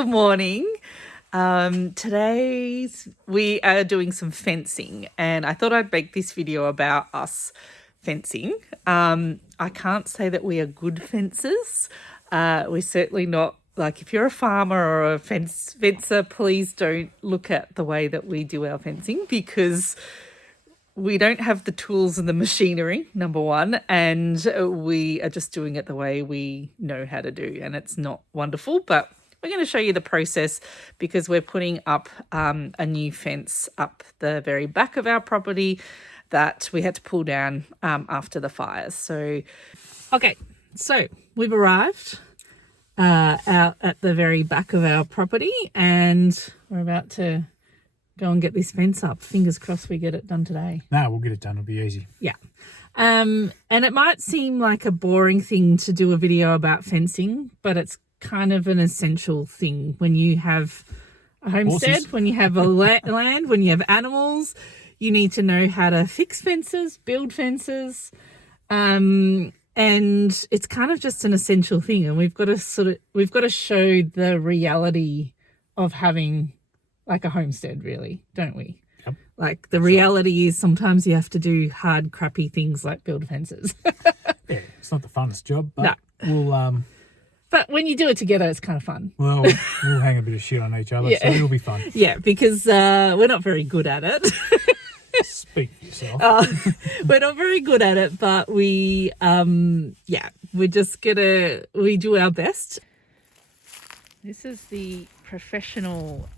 Good morning. We are doing some fencing, and I thought I'd make this video about us fencing. I can't say that we are good fencers. We're certainly not, like, if you're a farmer or a fencer, please don't look at the way that we do our fencing, because we don't have the tools and the machinery, number one, and we are just doing it the way we know how to do, and it's not wonderful, but we're going to show you the process because we're putting up a new fence up the very back of our property that we had to pull down after the fires. So we've arrived out at the very back of our property, and we're about to go and get this fence up. Fingers crossed we get it done today. No, we'll get it done. It'll be easy. Yeah. And it might seem like a boring thing to do a video about fencing, but it's kind of an essential thing when you have a homestead, Horses. when you have a land, when you have animals. You need to know how to fix fences, build fences, and it's kind of just an essential thing. And we've got to show the reality of having like a homestead, really, don't we? Yep. Like the reality is sometimes you have to do hard, crappy things like build fences. Yeah, it's not the funnest job, but we'll But when you do it together, it's kind of fun. well, we'll hang a bit of shit on each other, so it'll be fun. Yeah, because we're not very good at it. Speak for yourself. We're not very good at it, but we do our best. This is the professional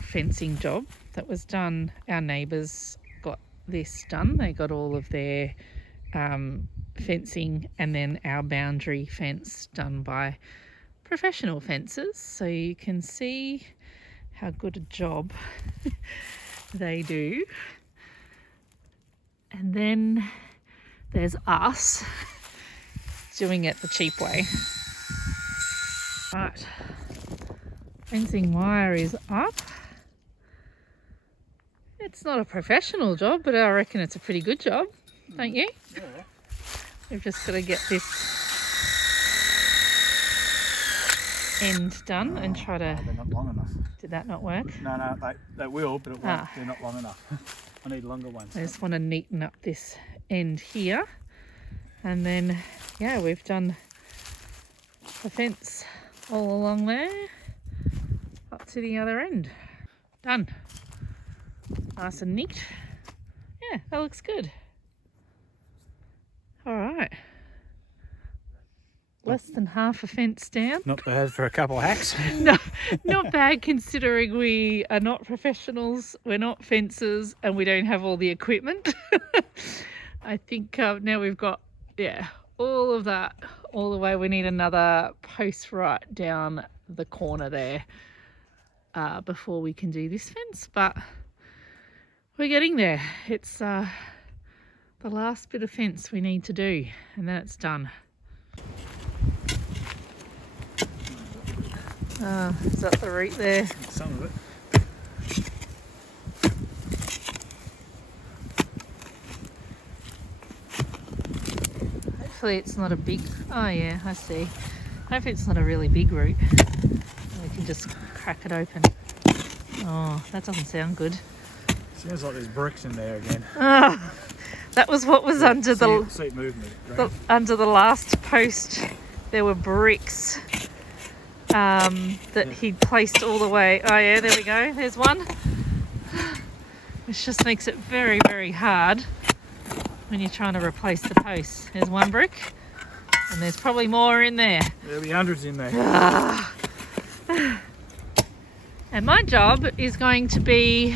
fencing job that was done. Our neighbours got this done. They got all of their fencing and then our boundary fence done by professional fencers, so you can see how good a job they do. And then there's us doing it the cheap way. Right, fencing wire is up. It's not a professional job, but I reckon it's a pretty good job, don't you? Yeah. We've just got to get this end done and try to... They're not long enough. Did that not work? No, they will, but it won't. They're not long enough. I need longer ones. I just want to neaten up this end here. And then, yeah, we've done the fence all along there up to the other end. Done. Nice and neat. Yeah, that looks good. All right. Less than half a fence down. Not bad for a couple of hacks. No, not bad considering we are not professionals, we're not fencers, and we don't have all the equipment. I think now we've got, all of that all the way. We need another post right down the corner there before we can do this fence, but we're getting there. It's the last bit of fence we need to do, and then it's done. Is that the root there? Some of it. Hopefully it's not a big... Oh yeah, I see. Hopefully it's not a really big root. We can just crack it open. Oh, that doesn't sound good. Sounds like there's bricks in there again. Oh, that was what was under See it movement. under the last post. There were bricks that he'd placed all the way. Oh yeah, there we go. There's one. Which just makes it very, very hard when you're trying to replace the posts. There's one brick, and there's probably more in there. There'll be hundreds in there. And my job is going to be,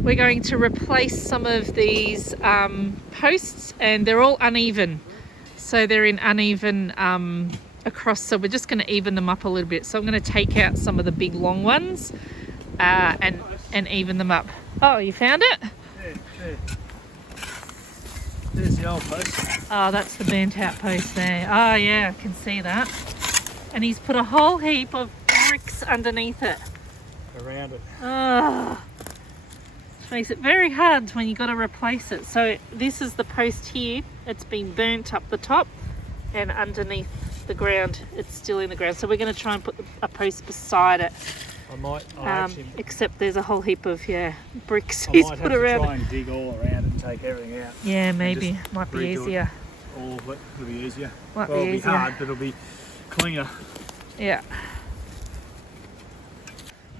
we're going to replace some of these posts, and they're all uneven. So they're in uneven across, so we're just going to even them up a little bit. So I'm going to take out some of the big long ones and even them up. Oh, you found it? Yeah. There's the old post. Oh, that's the burnt out post there. Oh yeah, I can see that. And he's put a whole heap of bricks underneath it. Around it. Oh, which makes it very hard when you got to replace it. So this is the post here. It's been burnt up the top and underneath the ground. It's still in the ground. So we're going to try and put a post beside it. I might. Except there's a whole heap of bricks I he's might put have around. to try and dig all around it and take everything out. Yeah, maybe might be easier. All of it will be easier. It'll be hard, but it'll be cleaner. Yeah.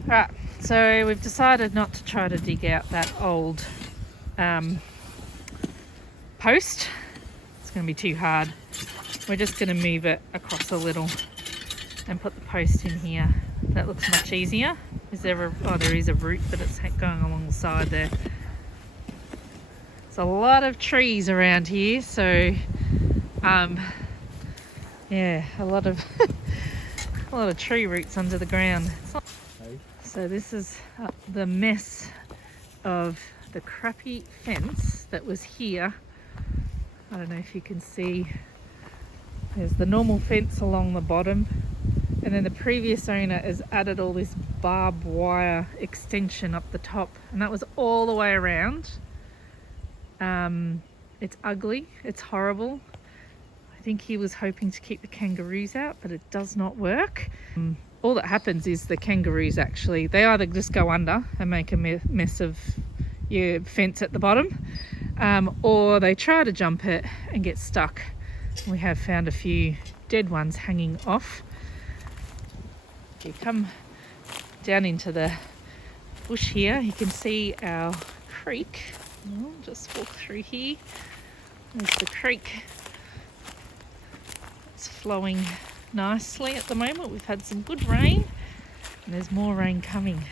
Right. So we've decided not to try to dig out that old post. It's going to be too hard. We're just going to move it across a little and put the post in here. That looks much easier. Is there there is a root, but it's going along the side there. There's a lot of trees around here, so yeah, a lot of tree roots under the ground. So this is the mess of the crappy fence that was here. I don't know if you can see. There's the normal fence along the bottom, and then the previous owner has added all this barbed wire extension up the top, and that was all the way around. It's ugly, it's horrible. I think he was hoping to keep the kangaroos out, but it does not work. All that happens is the kangaroos actually, they either just go under and make a mess of your fence at the bottom, or they try to jump it and get stuck. We have found a few dead ones hanging off. If you come down into the bush here, you can see our creek. I'll just walk through here. There's the creek. It's flowing nicely at the moment. We've had some good rain, and there's more rain coming.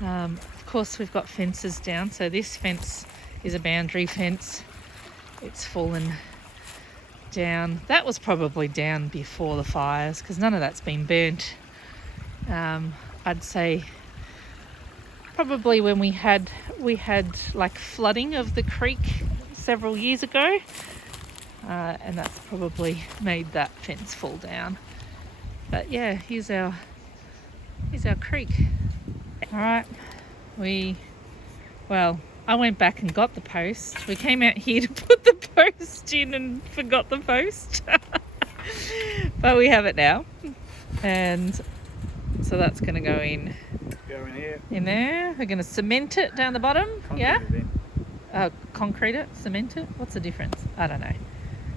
Of course, we've got fences down. So this fence is a boundary fence. It's fallen down. That was probably down before the fires because none of that's been burnt. I'd say probably when we had like flooding of the creek several years ago, and that's probably made that fence fall down. But yeah, here's our creek. All right, I went back and got the post. We came out here to put the post in and forgot the post. But we have it now. And so that's going to go in here. In there. We're going to cement it down the bottom. Concrete Concrete it, cement it. What's the difference? I don't know.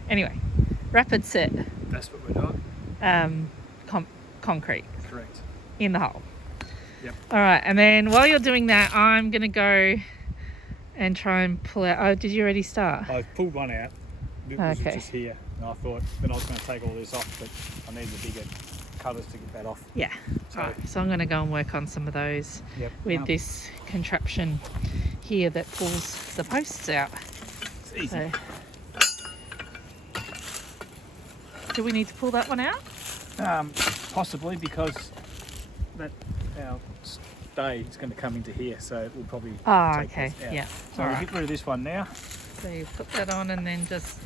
Anyway, rapid set. That's what we're doing. Concrete. Correct. In the hole. Yep. All right, and then while you're doing that, I'm going to go and try and pull out. Oh, did you already start? I've pulled one out. It was just here. And I thought then I was going to take all this off, but I need the bigger covers to get that off. Yeah. So I'm going to go and work on some of those with this contraption here that pulls the posts out. It's easy. So, do we need to pull that one out? Possibly, because our stay is going to come into here, so it will probably take okay. this out. Yeah. So we'll get rid of this one now. So you put that on and then just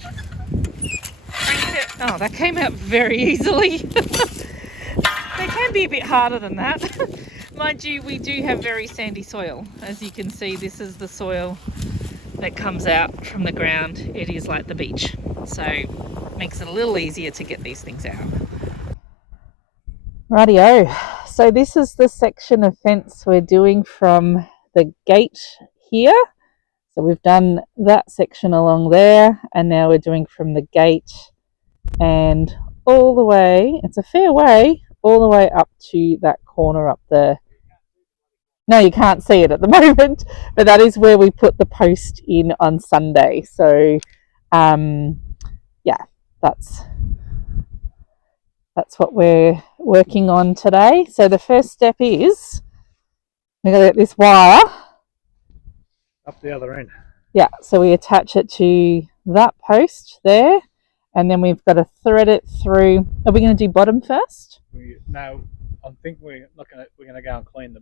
crank it. Oh, that came out very easily. They can be a bit harder than that. Mind you, we do have very sandy soil. As you can see, this is the soil that comes out from the ground. It is like the beach. So it makes it a little easier to get these things out. Rightio. So this is the section of fence we're doing from the gate here. So we've done that section along there, and now we're doing from the gate and all the way, it's a fair way, all the way up to that corner up there. No, you can't see it at the moment, but that is where we put the post in on Sunday. So yeah, that's what we're working on today. So the first step is we're going to get this wire up the other end. Yeah, so we attach it to that post there, and then we've got to thread it through. Are we going to do bottom first? No, I think we're going to go and clean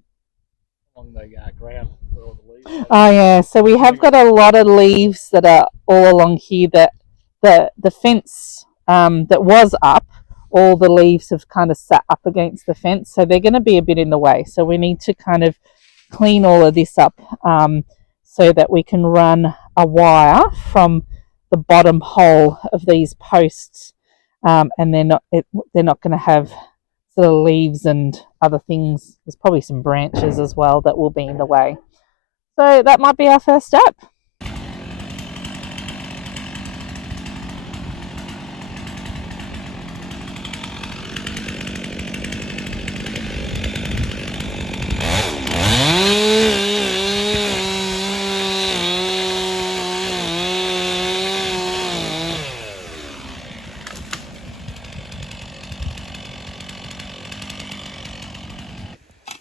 along the ground where all the leaves. Oh yeah, so we have got a lot of leaves that are all along here. That the fence that was up, all the leaves have kind of sat up against the fence, so they're going to be a bit in the way. So we need to kind of clean all of this up so that we can run a wire from the bottom hole of these posts and they're not going to have sort of leaves and other things. There's probably some branches as well that will be in the way. So that might be our first step.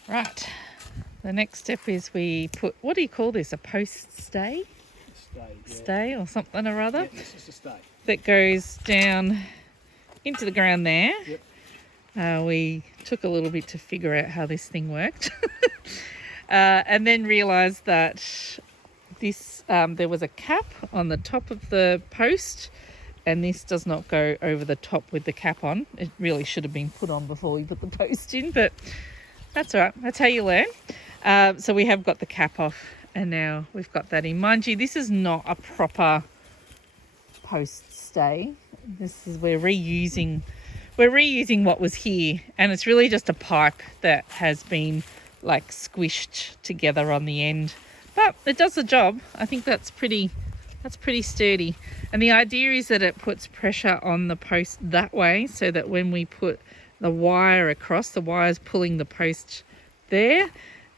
Right, the next step is we put, what do you call this, a post stay? Stay or something or other? Yeah, it's just a stay. That goes down into the ground there. Yep. We took a little bit to figure out how this thing worked. And then realised that this there was a cap on the top of the post, and this does not go over the top with the cap on. It really should have been put on before we put the post in, but that's all right. That's how you learn. So we have got the cap off, and now we've got that in. Mind you, this is not a proper post stay. This is we're reusing what was here, and it's really just a pipe that has been like squished together on the end. But it does the job. I think that's pretty sturdy. And the idea is that it puts pressure on the post that way, so that when we put the wire across, the wire's pulling the post there,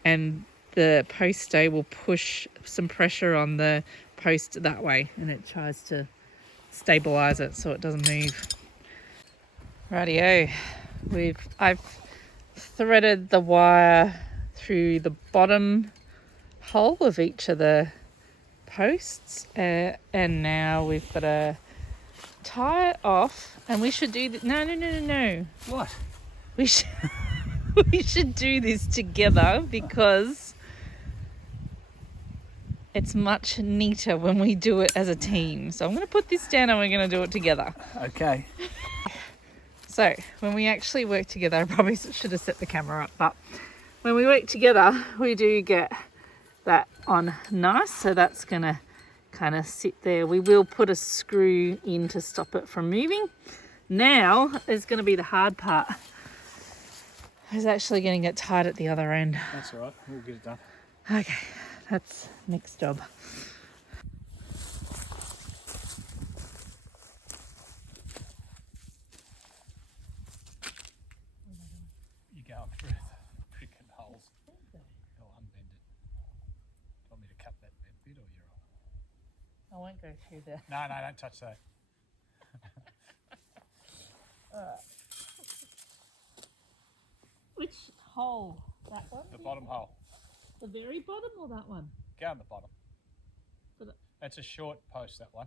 and the post stay will push some pressure on the post that way, and it tries to stabilize it so it doesn't move. Rightio, I've threaded the wire through the bottom hole of each of the posts, and now we've got to tie it off, and we should do no. What? We should do this together, because it's much neater when we do it as a team. So I'm going to put this down and we're going to do it together. Okay. So when we actually work together, I probably should have set the camera up, but when we work together, we do get that on nice. So that's going to kind of sit there. We will put a screw in to stop it from moving. Now is going to be the hard part. Is actually getting it tied at the other end. That's all right. We'll get it done. Okay, that's next job. You go up through the freaking holes. I'll unbend it. Do you want me to cut that bit, or you're on? I won't go through there. No, don't touch that. Which hole? That one? The bottom hole. The very bottom, or that one? Go on the bottom. But That's a short post, that one.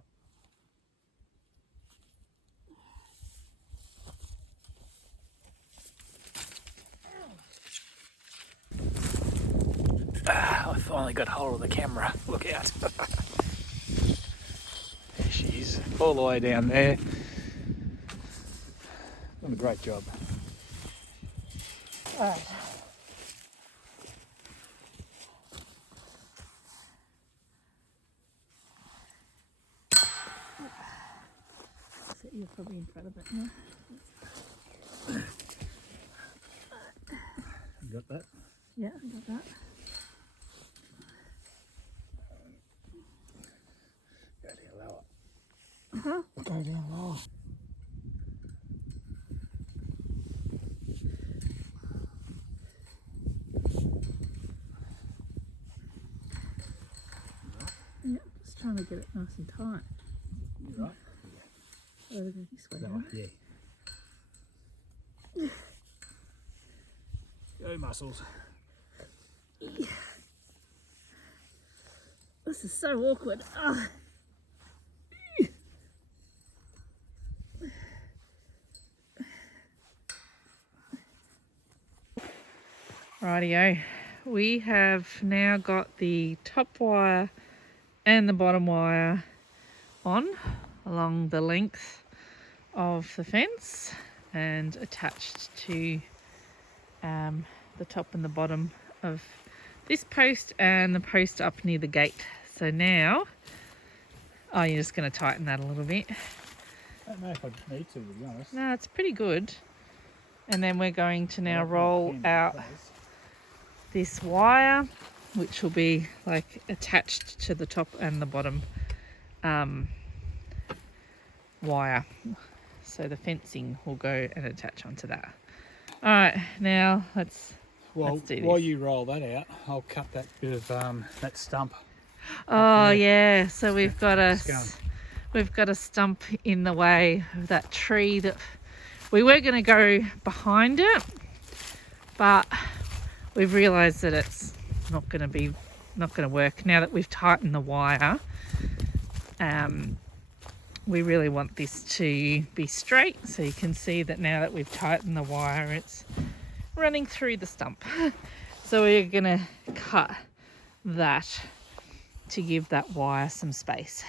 I finally got hold of the camera. Look out. There she is, all the way down there. Done a great job. all right. So you're probably in front of it now. You got that? Yeah, I got that. Go down lower. Uh-huh. Go down lower. Yeah, just trying to get it nice and tight. You right? So I'll go this way. No, Now. yeah. Go muscles. This is so awkward. Ugh. Rightio, we have now got the top wire and the bottom wire on along the length of the fence and attached to the top and the bottom of this post and the post up near the gate. So now, oh, you're just going to tighten that a little bit. I don't know if I need to be honest. No, it's pretty good. And then we're going to now roll out this wire, which will be like attached to the top and the bottom wire. So the fencing will go and attach onto that. All right, now let's do this. While you roll that out, I'll cut that bit of that stump. Oh yeah, so we've got a stump in the way of that tree that we were going to go behind it, but we've realised that it's not going to work now that we've tightened the wire. We really want this to be straight, so you can see that now that we've tightened the wire, it's running through the stump. So we're going to cut that to give that wire some space.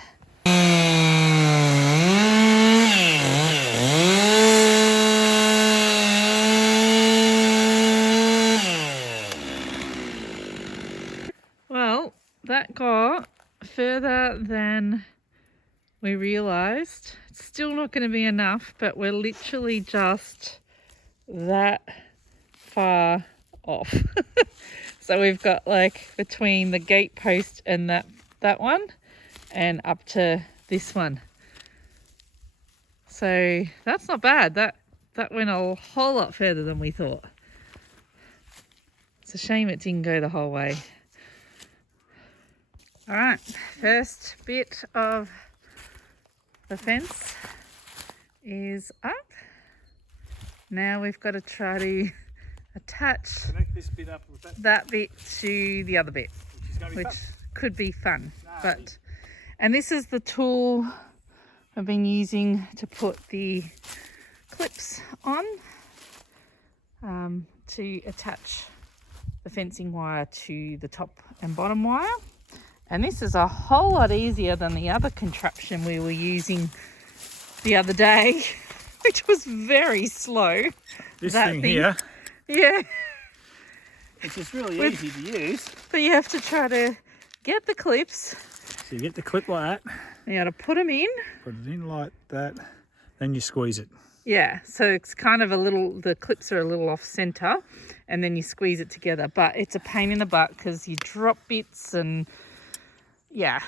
Well, that got further than we realised. It's still not going to be enough, but we're literally just that far off. So we've got like between the gate post and that one and up to this one. So that's not bad. That went a whole lot further than we thought. It's a shame it didn't go the whole way. All right, first bit of the fence is up. Now we've got to try to attach Connect this bit up with that bit to the other bit, which could be fun. And this is the tool I've been using to put the clips on to attach the fencing wire to the top and bottom wire. And this is a whole lot easier than the other contraption we were using the other day, which was very slow. This thing here. Yeah. It's just really easy to use. But you have to try to get the clips. So you get the clip like that. You got to put them in. Put it in like that. Then you squeeze it. Yeah, so it's kind of the clips are a little off center, and then you squeeze it together. But it's a pain in the butt because you drop bits and yeah.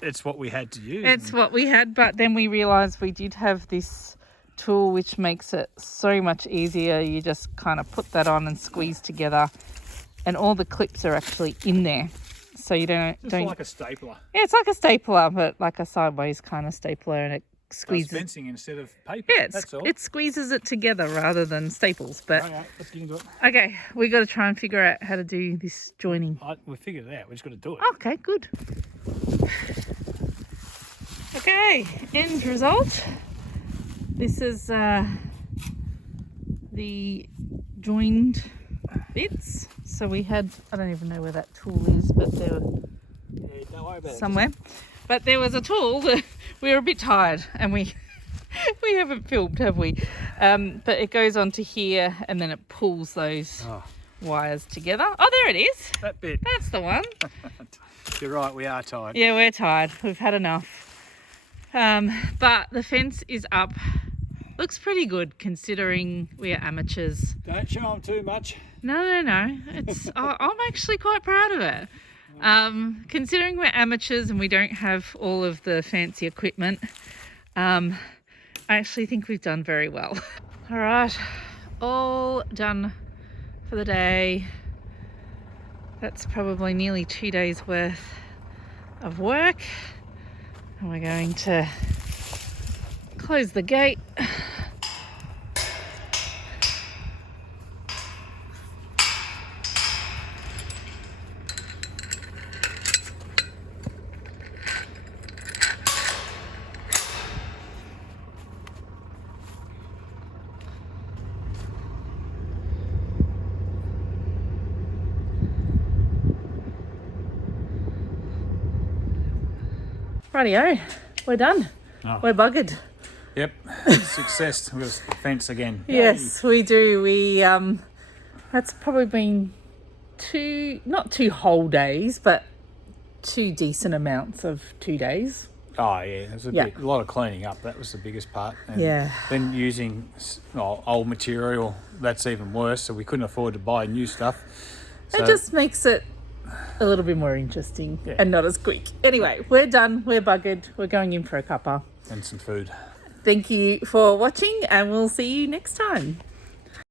It's what we had to use. It's what we had, but then we realised we did have this tool which makes it so much easier. You just kind of put that on and squeeze together, and all the clips are actually in there. So you don't like a stapler. Yeah, it's like a stapler, but like a sideways kind of stapler, and it squeezes. Fencing instead of paper. Yeah, that's all. It squeezes it together rather than staples. But Right, let's get into it. Okay, we got to try and figure out how to do this joining. We figured it out. We just got to do it. Okay, good. Okay, end result. This is the joined bits. So we had, I don't even know where that tool is, but there were Don't worry about somewhere. But there was a tool that we were a bit tired, and we haven't filmed, have we? But it goes onto here, and then it pulls those wires together. Oh, there it is. That bit. That's the one. You're right, we are tired. Yeah, we're tired. We've had enough. But the fence is up. Looks pretty good considering we are amateurs. Don't show them too much. No. It's I'm actually quite proud of it. Considering we're amateurs and we don't have all of the fancy equipment, I actually think we've done very well. All right, all done for the day. That's probably nearly 2 days worth of work. And we're going to close the gate. Rightio, we're done. Oh. We're buggered. Yep, success with the fence again. Yes, we do. We that's probably been not two whole days, but two decent amounts of 2 days Oh yeah, there's Yeah. a lot of cleaning up. That was the biggest part. And Yeah. then using old material, that's even worse. So we couldn't afford to buy new stuff. So, It just makes it a little bit more interesting Yeah. and not as quick. Anyway, we're done. We're buggered. We're going in for a cuppa. and some food. Thank you for watching, and we'll see you next time.